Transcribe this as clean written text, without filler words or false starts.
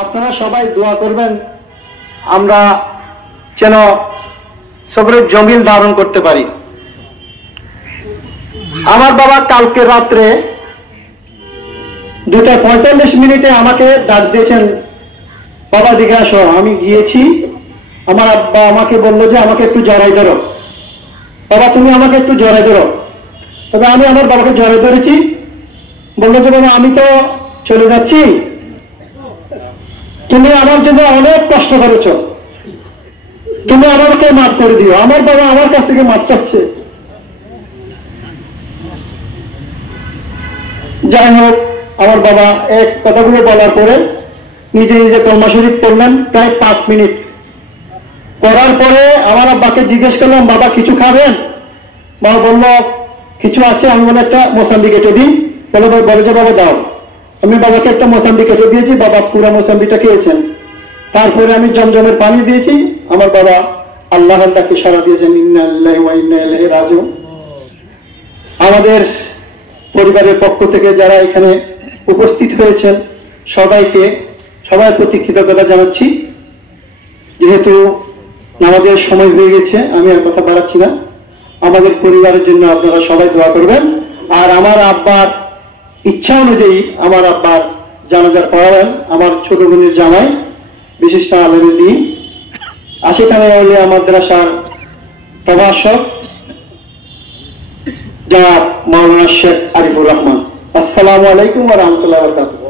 আপনারা সবাই দোয়া করবেন আমরা যেন সবরের জমিল ধারণ করতে পারি। আমার বাবা কালকে রাত্রে 2:45 আমাকে ডাক দিয়েছেন, বাবা দিকে আসো। আমি গিয়েছি, আমার আব্বা আমাকে বললো যে আমাকে একটু জড়াই ধরো, বাবা তুমি আমাকে একটু জড়াই ধরো। তবে আমি আমার বাবাকে জড়াই ধরেছি, বললো যে বাবা আমি তো চলে যাচ্ছি, তুমি আমার জন্য অনেক কষ্ট করেছ, তুমি আমাকে মাফ করে দিও। আমার বাবা আমার কাছ থেকে মাফ চাচ্ছে। যাই হোক, আমার বাবা এক কথাগুলো বলার পরে নিজে নিজে কলমা শরীফ পড়লেন প্রায় 5 মিনিট। পড়ার পরে আমার আব্বাকে জিজ্ঞেস করলাম, বাবা কিছু খাবেন? বাবা বলল কিছু আছে। আমি বলে একটা মোসাম্বি কেটে দিই। বলে যে বাবা দাও। আমি বাবাকে একটা মোসাম্বি কেটে দিয়েছি, বাবা পুরো মোসাম্বিটা খেয়েছেন। তারপরে আমি জমজমের পানি দিয়েছি, আমার বাবা আল্লাহর ডাকে সাড়া দিয়েছেন, ইন্না লিল্লাহি ওয়া ইন্না ইলাইহি রাজিউন। আমাদের পরিবারের পক্ষ থেকে যারা এখানে উপস্থিত হয়েছেন সবার প্রতি কৃতজ্ঞতা জানাচ্ছি। যেহেতু আমাদের সময় হয়ে গেছে, আমি আর কথা বাড়াচ্ছি না। আমাদের পরিবারের জন্য আপনারা সবাই দোয়া করবেন। আর আমার আব্বার ইচ্ছা অনুযায়ী আমার আব্বার জানাজার পড়াবেন আমার ছোট বোনের জামাই বিশিষ্ট আলেমের দিন আশিখানে আউলিয়া মাদ্রাসার প্রভাষক যা মাওলানা শেখ আরিফুর রহমান। আসসালামু আলাইকুম ওয়া রাহমাতুল্লাহি ওয়া বারাকাতুহু।